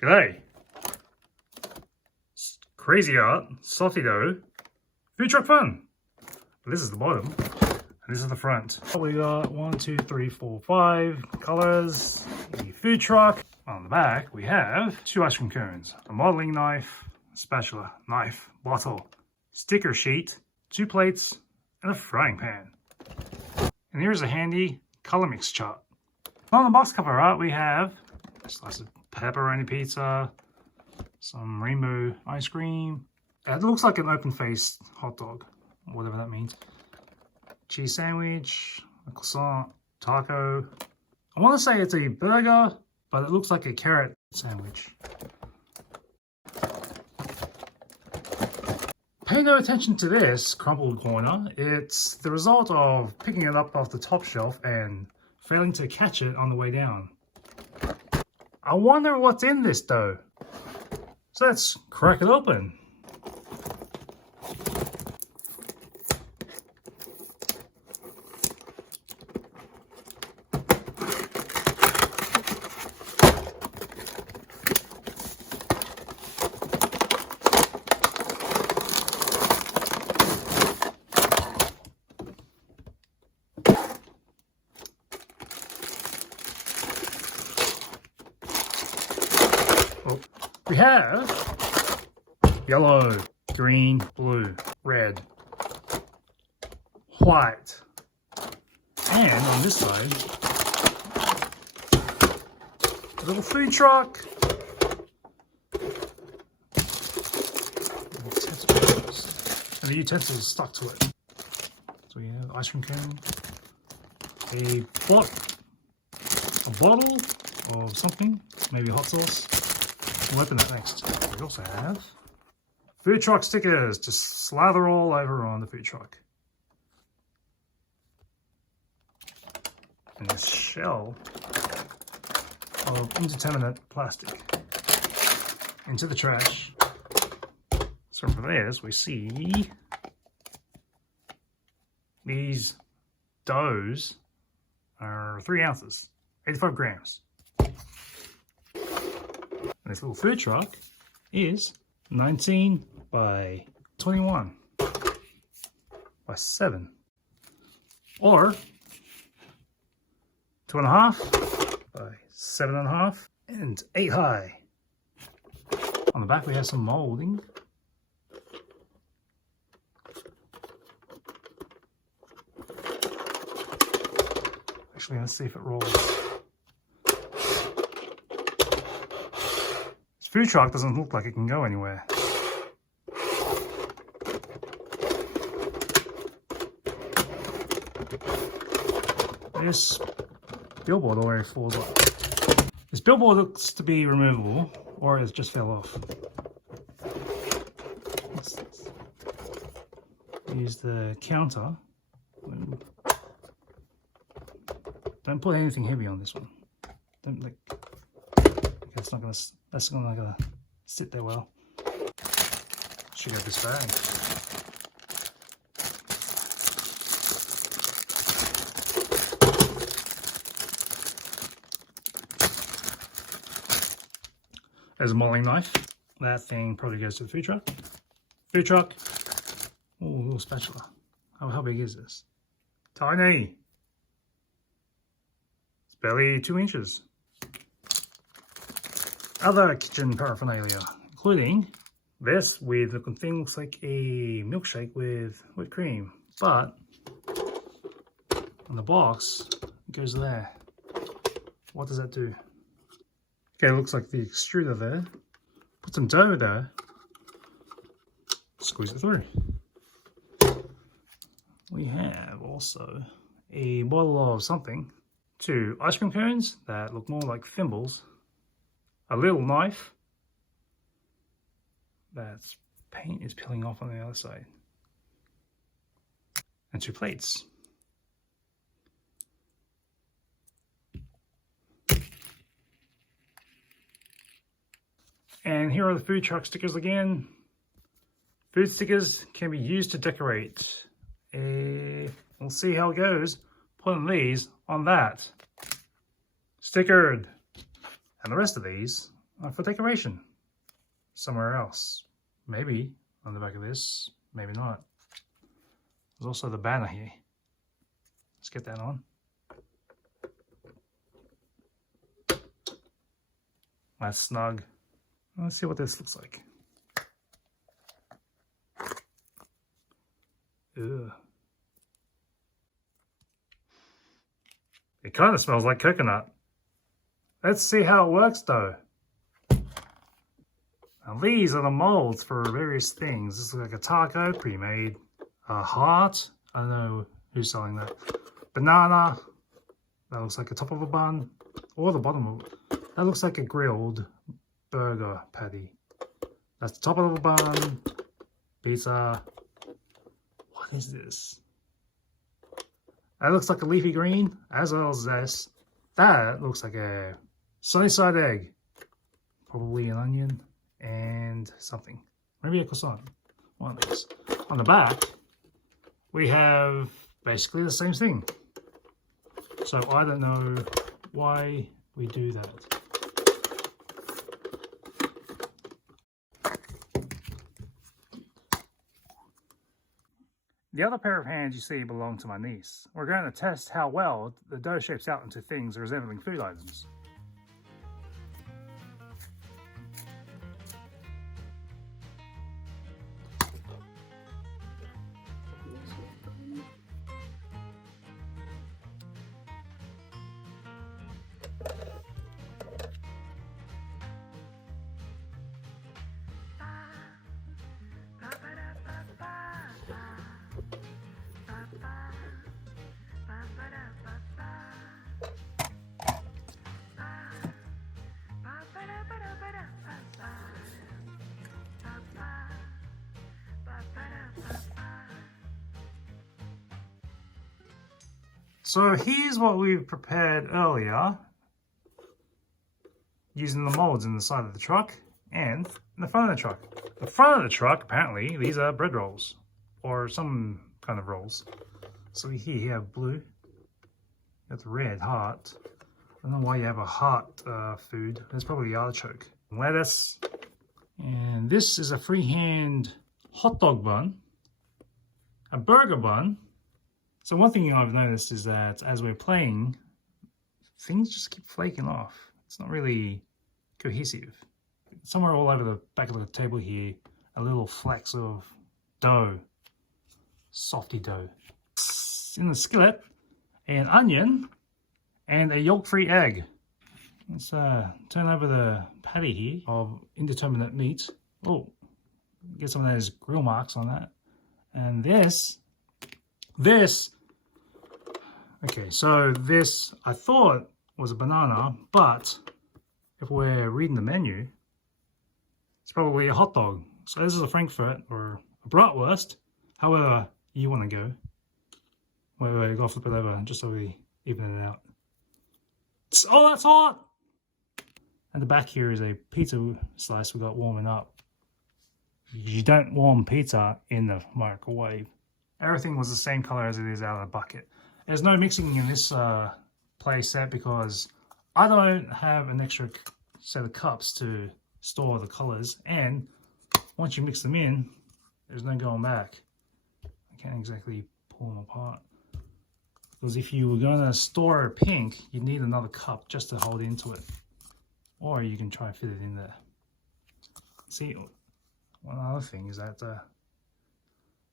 G'day. Cra-Z-Art, softee-dough, food truck fun. This is the bottom, and this is the front. We got 1, 2, 3, 4, 5 colors. The food truck. On the back, we have 2 ice cream cones, a modeling knife, spatula, knife, bottle, sticker sheet, 2 plates, and a frying pan. And here's a handy color mix chart. On the box cover art, we have a slice of pepperoni pizza, some rainbow ice cream. It looks like an open-faced hot dog, whatever that means. Cheese sandwich, a croissant, taco. I want to say it's a burger, but it looks like a carrot sandwich. Pay no attention to this crumpled corner. It's the result of picking it up off the top shelf and failing to catch it on the way down. I wonder what's in this dough. So let's crack it open. We have yellow, green, blue, red, white, and on this side, a little food truck, and the utensils stuck to it. So we have ice cream cone, a bottle of something, maybe hot sauce. We'll open that next. We also have food truck stickers to slather all over on the food truck. And this shell of indeterminate plastic into the trash. So from this we see these doughs are 3 ounces, 85 grams. This little food truck is 19 by 21 by 7, or 2.5 by 7.5 and 8 high. On the back we have some molding. Actually, let's see if it rolls. Food truck doesn't look like it can go anywhere. This billboard already falls off. This billboard looks to be removable, or it just fell off. Let's use the counter. Don't put anything heavy on this one. Don't like. That's not gonna sit there well. Should get this bag. There's a modeling knife. That thing probably goes to the food truck. Food truck. Oh, a little spatula. How big is this? Tiny. It's barely 2 inches. Other kitchen paraphernalia, including this weird looking thing, looks like a milkshake with whipped cream, but on the box it goes there. What does that do? Okay, it looks like the extruder there. Put some dough there, squeeze it through. We have also a bottle of something, 2 ice cream cones that look more like thimbles, a little knife that's paint is peeling off on the other side, and 2 plates. And here are the food truck stickers again. Food stickers can be used to decorate. We'll see how it goes. Putting these on that. Stickered. And the rest of these for decoration somewhere else. Maybe on the back of this, maybe not. There's also the banner here. Let's get that on. Nice snug. Let's see what this looks like. Ugh. It kind of smells like coconut. Let's see how it works though. Now these are the molds for various things. This looks like a taco, pre-made. A heart, I don't know who's selling that. Banana, that looks like the top of a bun. Or the bottom of it. That looks like a grilled burger patty. That's the top of a bun. Pizza. What is this? That looks like a leafy green, as well as this. That looks like a sunny side egg. Probably an onion and something. Maybe a croissant. One of these. On the back, we have basically the same thing. So I don't know why we do that. The other pair of hands you see belong to my niece. We're going to test how well the dough shapes out into things resembling food items. So here's what we've prepared earlier using the molds in the side of the truck and in the front of the truck. The front of the truck, apparently, these are bread rolls or some kind of rolls. So here you have blue, that's red, heart. I don't know why you have a heart food. That's probably the artichoke. Lettuce. And this is a freehand hot dog bun, a burger bun. So one thing I've noticed is that as we're playing, things just keep flaking off. It's not really cohesive. Somewhere all over the back of the table here, a little flecks of dough, softee-dough. In the skillet, an onion and a yolk-free egg. Let's turn over the patty here of indeterminate meat. Oh, get some of those grill marks on that. And this, okay, so this I thought was a banana, but if we're reading the menu, it's probably a hot dog. So this is a Frankfurt or a bratwurst, however you want to go. Wait, go flip it over just so we even it out. Oh, that's hot! And the back here is a pizza slice we got warming up. You don't warm pizza in the microwave. Everything was the same color as it is out of the bucket. There's no mixing in this play set because I don't have an extra set of cups to store the colors, and once you mix them in, there's no going back. I can't exactly pull them apart. Because if you were going to store a pink, you'd need another cup just to hold into it. Or you can try and fit it in there. See, one other thing is that,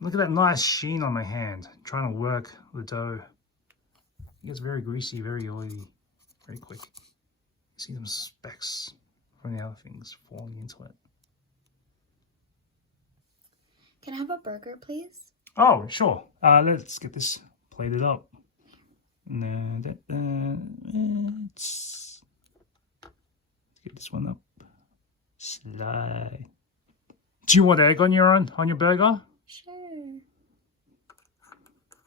look at that nice sheen on my hand. I'm trying to work the dough. It gets very greasy, very oily, very quick. See them specks from the other things falling into it. Can I have a burger, please? Oh, sure. Let's get this plated up. Let's get this one up. Slide. Do you want egg on your burger? Sure.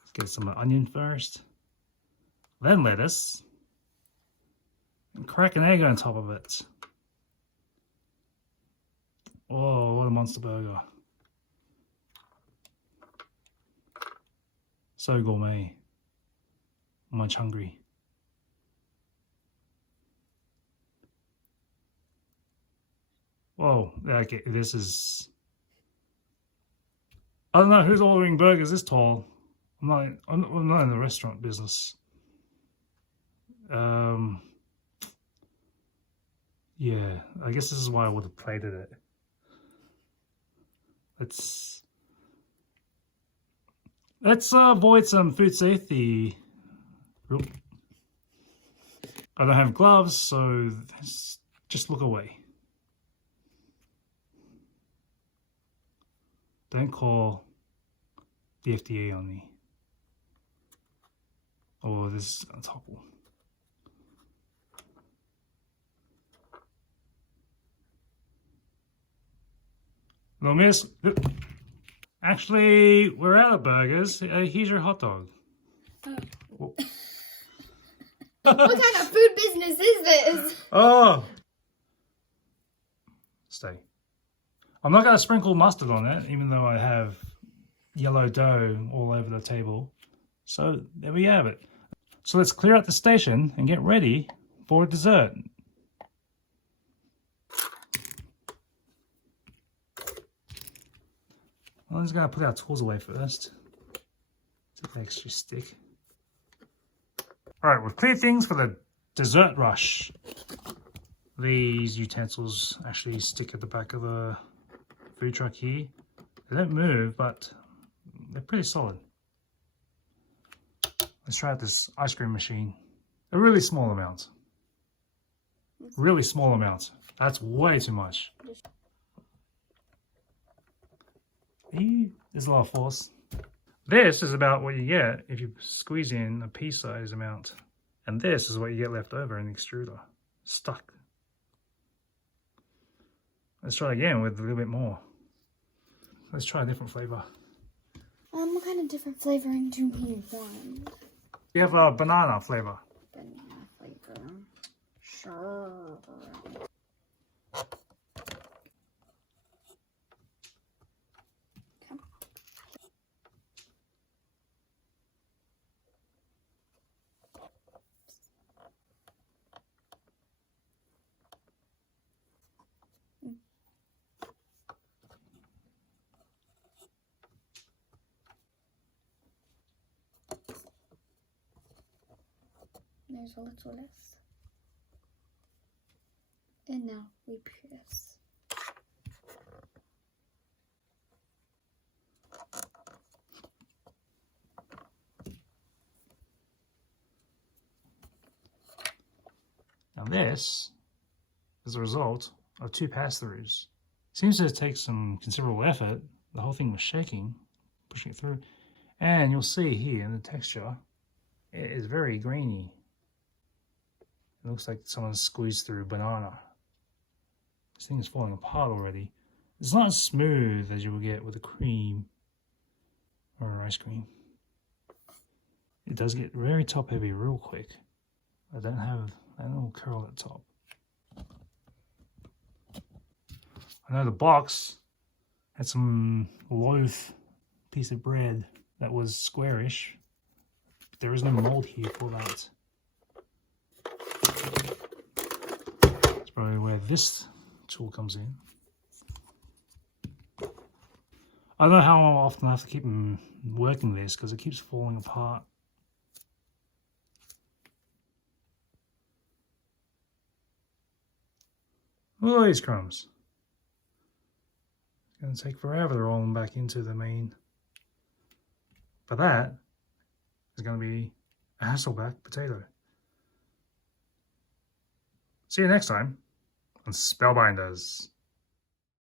Let's get some onion first. Then lettuce. And crack an egg on top of it. Oh, what a monster burger. So gourmet. I'm much hungry. Oh, okay, this is... I don't know who's ordering burgers this tall. I'm not in the restaurant business. Yeah, I guess this is why I would have plated it. Let's avoid some food safety. Oop. I don't have gloves, so just look away. Don't call the FDA on me. Oh, this is gonna topple. No, miss. Actually, we're out of burgers. Here's your hot dog. Oh. What kind of food business is this? Oh! Stay. I'm not going to sprinkle mustard on it, even though I have yellow dough all over the table. So there we have it. So let's clear out the station and get ready for dessert. I'm just going to put our tools away first. Take the extra stick. Alright, we've cleared things for the dessert rush. These utensils actually stick at the back of the food truck here. They don't move, but they're pretty solid. Let's try out this ice cream machine. A really small amount. Really small amount. That's way too much. There's a lot of force. This is about what you get if you squeeze in a pea-sized amount. And this is what you get left over in the extruder. Stuck. Let's try again with a little bit more. Let's try a different flavor. What kind of different flavoring do we want? You have a banana flavor. Banana flavor. Sure. There's a little less. And now we press. Now this is a result of 2 pass-throughs. Seems to take some considerable effort. The whole thing was shaking, pushing it through. And you'll see here in the texture, it is very grainy. It looks like someone squeezed through a banana. This thing is falling apart already. It's not as smooth as you will get with a cream or ice cream. It does get very top heavy real quick. I don't have that little curl at the top. I know the box had some loaf piece of bread that was squarish, but there is no mold here for that. That's probably where this tool comes in. I don't know how often I have to keep working this because it keeps falling apart. Look at these crumbs. It's going to take forever to roll them back into the main. But that is going to be a Hasselback potato. See you next time on Spellbinders.